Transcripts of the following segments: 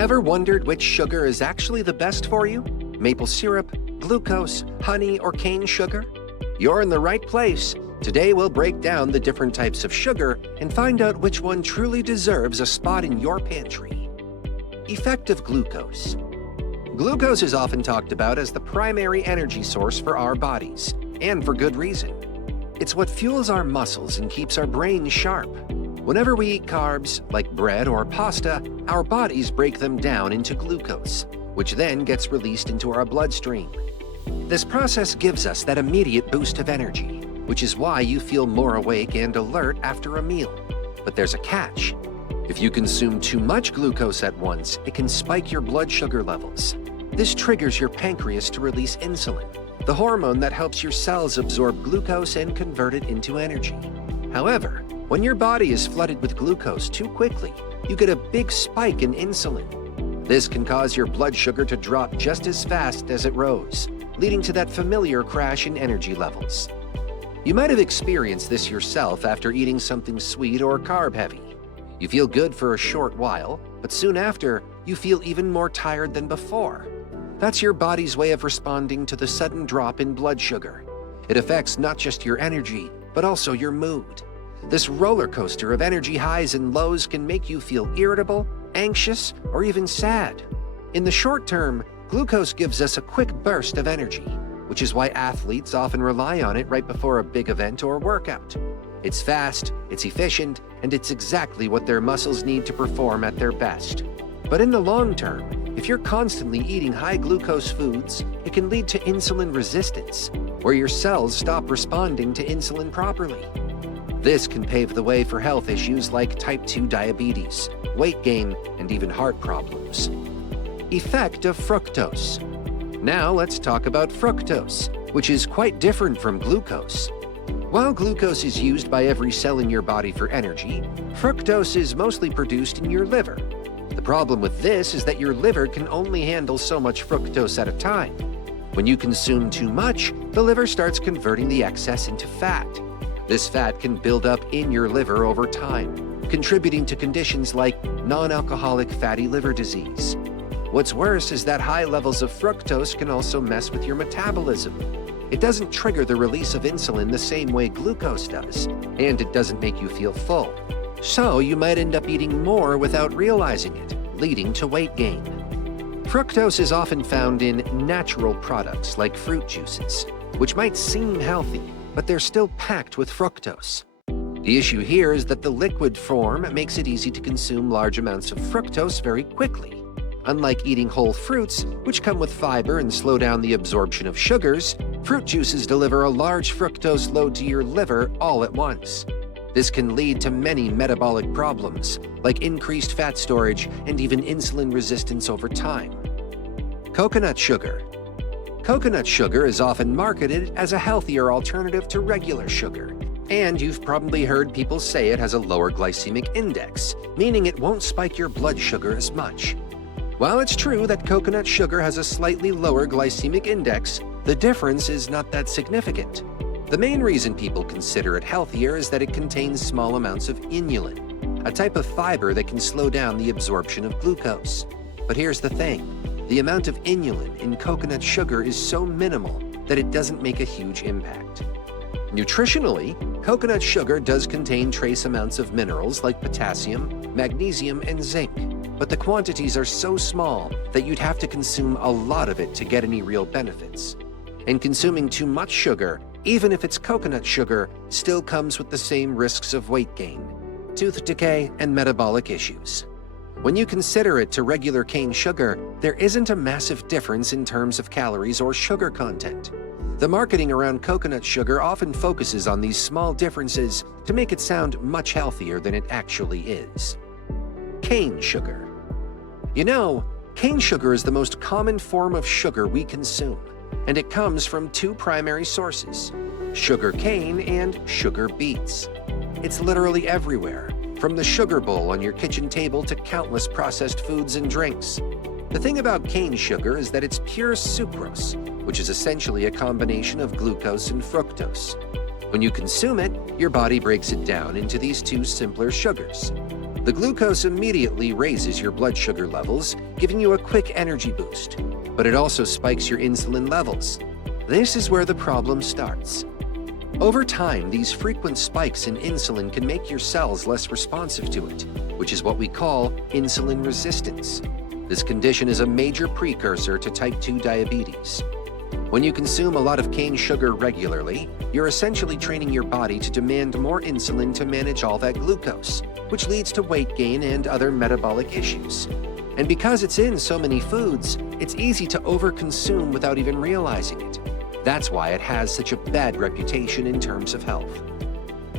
Ever wondered which sugar is actually the best for you? Maple syrup, glucose, honey, or cane sugar? You're in the right place. Today we'll break down the different types of sugar and find out which one truly deserves a spot in your pantry. Effective glucose. Glucose is often talked about as the primary energy source for our bodies, and for good reason. It's what fuels our muscles and keeps our brains sharp. Whenever we eat carbs, like bread or pasta, our bodies break them down into glucose, which then gets released into our bloodstream. This process gives us that immediate boost of energy, which is why you feel more awake and alert after a meal. But there's a catch. If you consume too much glucose at once, it can spike your blood sugar levels. This triggers your pancreas to release insulin, the hormone that helps your cells absorb glucose and convert it into energy. However, when your body is flooded with glucose too quickly, you get a big spike in insulin. This can cause your blood sugar to drop just as fast as it rose, leading to that familiar crash in energy levels. You might have experienced this yourself after eating something sweet or carb-heavy. You feel good for a short while, but soon after, you feel even more tired than before. That's your body's way of responding to the sudden drop in blood sugar. It affects not just your energy, but also your mood. This roller coaster of energy highs and lows can make you feel irritable, anxious, or even sad. In the short term, glucose gives us a quick burst of energy, which is why athletes often rely on it right before a big event or workout. It's fast, it's efficient, and it's exactly what their muscles need to perform at their best. But in the long term, if you're constantly eating high glucose foods, it can lead to insulin resistance, where your cells stop responding to insulin properly. This can pave the way for health issues like type 2 diabetes, weight gain, and even heart problems. Effect of fructose. Now let's talk about fructose, which is quite different from glucose. While glucose is used by every cell in your body for energy, fructose is mostly produced in your liver. The problem with this is that your liver can only handle so much fructose at a time. When you consume too much, the liver starts converting the excess into fat. This fat can build up in your liver over time, contributing to conditions like non-alcoholic fatty liver disease. What's worse is that high levels of fructose can also mess with your metabolism. It doesn't trigger the release of insulin the same way glucose does, and it doesn't make you feel full. So you might end up eating more without realizing it, leading to weight gain. Fructose is often found in natural products like fruit juices, which might seem healthy, but they're still packed with fructose. The issue here is that the liquid form makes it easy to consume large amounts of fructose very quickly. Unlike eating whole fruits, which come with fiber and slow down the absorption of sugars, fruit juices deliver a large fructose load to your liver all at once. This can lead to many metabolic problems, like increased fat storage and even insulin resistance over time. Coconut sugar. Coconut sugar is often marketed as a healthier alternative to regular sugar, and you've probably heard people say it has a lower glycemic index, meaning it won't spike your blood sugar as much. While it's true that coconut sugar has a slightly lower glycemic index, the difference is not that significant. The main reason people consider it healthier is that it contains small amounts of inulin, a type of fiber that can slow down the absorption of glucose. But here's the thing. The amount of inulin in coconut sugar is so minimal that it doesn't make a huge impact. Nutritionally, coconut sugar does contain trace amounts of minerals like potassium, magnesium, and zinc, but the quantities are so small that you'd have to consume a lot of it to get any real benefits. And consuming too much sugar, even if it's coconut sugar, still comes with the same risks of weight gain, tooth decay, and metabolic issues. When you consider it to regular cane sugar, there isn't a massive difference in terms of calories or sugar content. The marketing around coconut sugar often focuses on these small differences to make it sound much healthier than it actually is. Cane sugar. You know, cane sugar is the most common form of sugar we consume, and it comes from two primary sources, sugar cane and sugar beets. It's literally everywhere, from the sugar bowl on your kitchen table to countless processed foods and drinks. The thing about cane sugar is that it's pure sucrose, which is essentially a combination of glucose and fructose. When you consume it, your body breaks it down into these two simpler sugars. The glucose immediately raises your blood sugar levels, giving you a quick energy boost, but it also spikes your insulin levels. This is where the problem starts. Over time, these frequent spikes in insulin can make your cells less responsive to it, which is what we call insulin resistance. This condition is a major precursor to type 2 diabetes. When you consume a lot of cane sugar regularly, you're essentially training your body to demand more insulin to manage all that glucose, which leads to weight gain and other metabolic issues. And because it's in so many foods, it's easy to overconsume without even realizing it. That's why it has such a bad reputation in terms of health.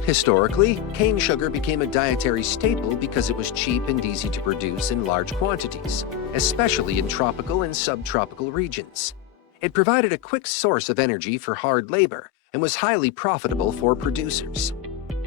Historically, cane sugar became a dietary staple because it was cheap and easy to produce in large quantities, especially in tropical and subtropical regions. It provided a quick source of energy for hard labor and was highly profitable for producers.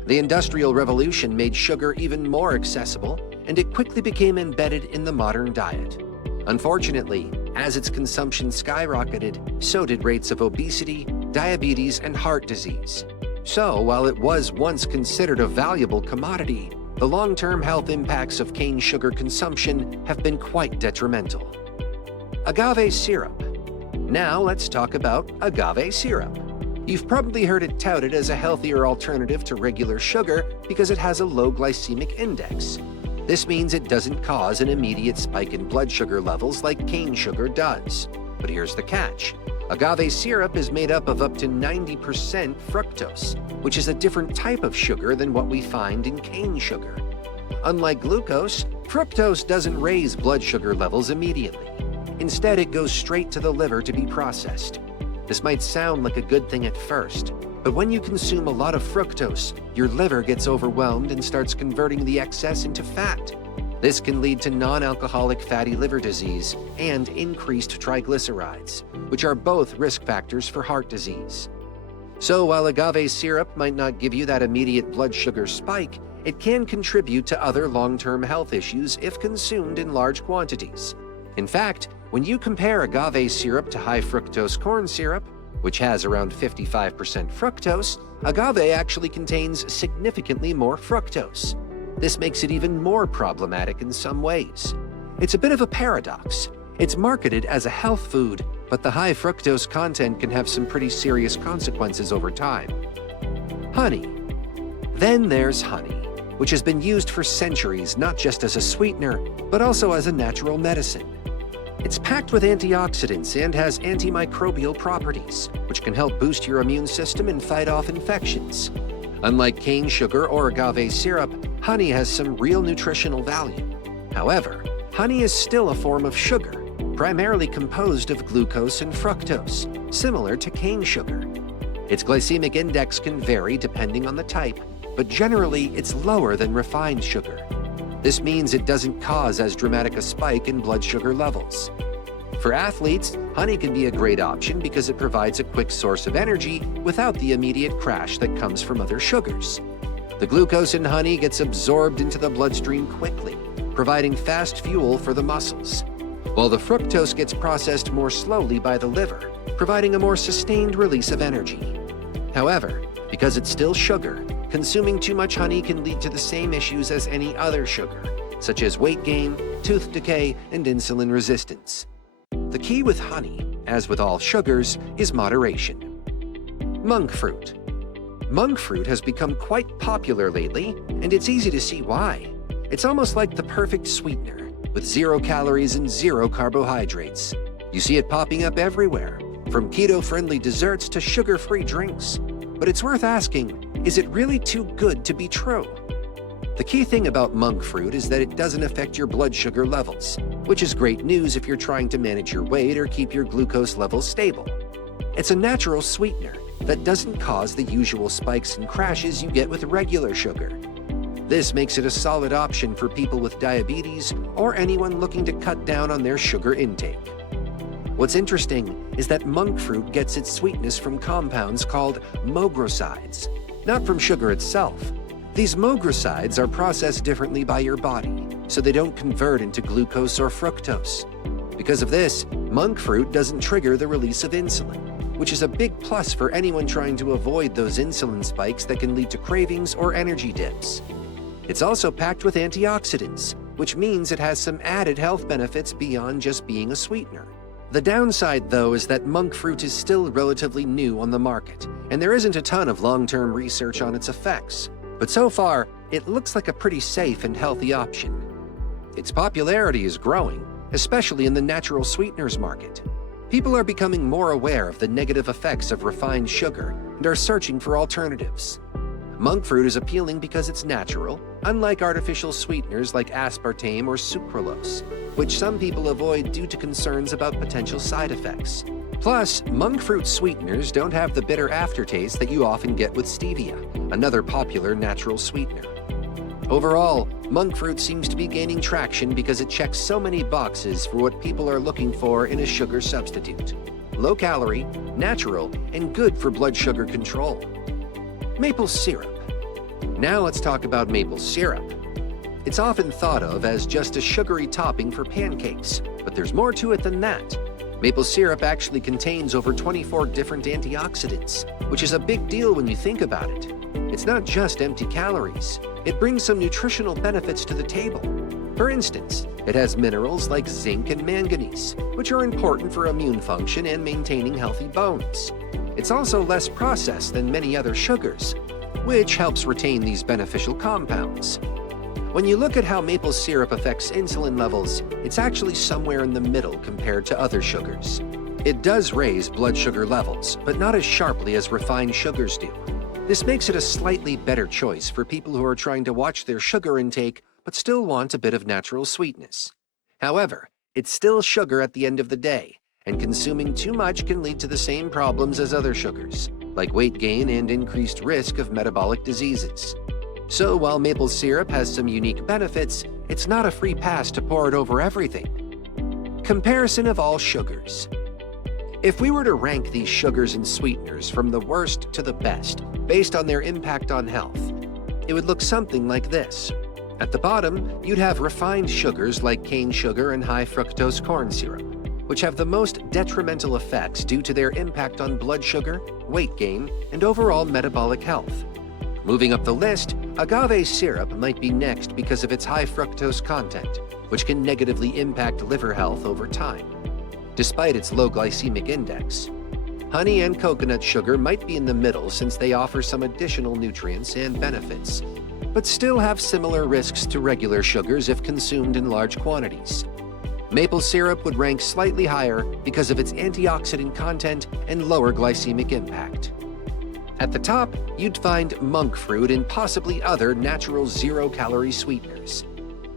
The Industrial Revolution made sugar even more accessible, and it quickly became embedded in the modern diet. Unfortunately, as its consumption skyrocketed, so did rates of obesity, diabetes, and heart disease. So, while it was once considered a valuable commodity, the long-term health impacts of cane sugar consumption have been quite detrimental. Agave syrup. Now let's talk about agave syrup. You've probably heard it touted as a healthier alternative to regular sugar because it has a low glycemic index. This means it doesn't cause an immediate spike in blood sugar levels like cane sugar does. But here's the catch. Agave syrup is made up of to 90% fructose, which is a different type of sugar than what we find in cane sugar. Unlike glucose, fructose doesn't raise blood sugar levels immediately. Instead, it goes straight to the liver to be processed. This might sound like a good thing at first, but when you consume a lot of fructose, your liver gets overwhelmed and starts converting the excess into fat. This can lead to non-alcoholic fatty liver disease and increased triglycerides, which are both risk factors for heart disease. So while agave syrup might not give you that immediate blood sugar spike, it can contribute to other long-term health issues if consumed in large quantities. In fact, when you compare agave syrup to high fructose corn syrup, which has around 55% fructose, agave actually contains significantly more fructose. This makes it even more problematic in some ways. It's a bit of a paradox. It's marketed as a health food, but the high fructose content can have some pretty serious consequences over time. Honey. Then there's honey, which has been used for centuries not just as a sweetener, but also as a natural medicine. It's packed with antioxidants and has antimicrobial properties, which can help boost your immune system and fight off infections. Unlike cane sugar or agave syrup, honey has some real nutritional value. However, honey is still a form of sugar, primarily composed of glucose and fructose, similar to cane sugar. Its glycemic index can vary depending on the type, but generally it's lower than refined sugar. This means it doesn't cause as dramatic a spike in blood sugar levels. For athletes, honey can be a great option because it provides a quick source of energy without the immediate crash that comes from other sugars. The glucose in honey gets absorbed into the bloodstream quickly, providing fast fuel for the muscles, while the fructose gets processed more slowly by the liver, providing a more sustained release of energy. However, because it's still sugar, consuming too much honey can lead to the same issues as any other sugar, such as weight gain, tooth decay, and insulin resistance. The key with honey, as with all sugars, is moderation. Monk fruit. Monk fruit has become quite popular lately, and it's easy to see why. It's almost like the perfect sweetener, with 0 calories and 0 carbohydrates. You see it popping up everywhere, from keto-friendly desserts to sugar-free drinks. But it's worth asking, is it really too good to be true? The key thing about monk fruit is that it doesn't affect your blood sugar levels, which is great news if you're trying to manage your weight or keep your glucose levels stable. It's a natural sweetener that doesn't cause the usual spikes and crashes you get with regular sugar. This makes it a solid option for people with diabetes or anyone looking to cut down on their sugar intake. What's interesting is that monk fruit gets its sweetness from compounds called mogrosides, not from sugar itself. These mogrosides are processed differently by your body, so they don't convert into glucose or fructose. Because of this, monk fruit doesn't trigger the release of insulin, which is a big plus for anyone trying to avoid those insulin spikes that can lead to cravings or energy dips. It's also packed with antioxidants, which means it has some added health benefits beyond just being a sweetener. The downside, though, is that monk fruit is still relatively new on the market, and there isn't a ton of long-term research on its effects. But so far, it looks like a pretty safe and healthy option. Its popularity is growing, especially in the natural sweeteners market. People are becoming more aware of the negative effects of refined sugar and are searching for alternatives. Monk fruit is appealing because it's natural, unlike artificial sweeteners like aspartame or sucralose, which some people avoid due to concerns about potential side effects. Plus, monk fruit sweeteners don't have the bitter aftertaste that you often get with stevia, another popular natural sweetener. Overall, monk fruit seems to be gaining traction because it checks so many boxes for what people are looking for in a sugar substitute: low calorie, natural, and good for blood sugar control. Maple syrup. Now let's talk about maple syrup. It's often thought of as just a sugary topping for pancakes, but there's more to it than that. Maple syrup actually contains over 24 different antioxidants, which is a big deal when you think about it. It's not just empty calories. It brings some nutritional benefits to the table. For instance, it has minerals like zinc and manganese, which are important for immune function and maintaining healthy bones. It's also less processed than many other sugars, which helps retain these beneficial compounds. When you look at how maple syrup affects insulin levels, it's actually somewhere in the middle compared to other sugars. It does raise blood sugar levels, but not as sharply as refined sugars do. This makes it a slightly better choice for people who are trying to watch their sugar intake but still want a bit of natural sweetness. However, it's still sugar at the end of the day, and consuming too much can lead to the same problems as other sugars, like weight gain and increased risk of metabolic diseases. So while maple syrup has some unique benefits, it's not a free pass to pour it over everything. Comparison of all sugars. If we were to rank these sugars and sweeteners from the worst to the best, based on their impact on health, it would look something like this. At the bottom, you'd have refined sugars like cane sugar and high fructose corn syrup, which have the most detrimental effects due to their impact on blood sugar, weight gain, and overall metabolic health. Moving up the list, agave syrup might be next because of its high fructose content, which can negatively impact liver health over time, despite its low glycemic index. Honey and coconut sugar might be in the middle since they offer some additional nutrients and benefits, but still have similar risks to regular sugars if consumed in large quantities. Maple syrup would rank slightly higher because of its antioxidant content and lower glycemic impact. At the top, you'd find monk fruit and possibly other natural zero-calorie sweeteners.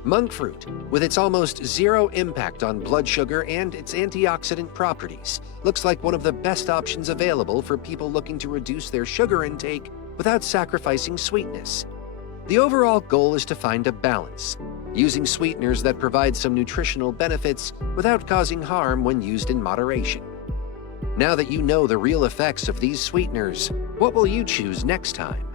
Monk fruit, with its almost zero impact on blood sugar and its antioxidant properties, looks like one of the best options available for people looking to reduce their sugar intake without sacrificing sweetness. The overall goal is to find a balance, using sweeteners that provide some nutritional benefits without causing harm when used in moderation. Now that you know the real effects of these sweeteners, what will you choose next time?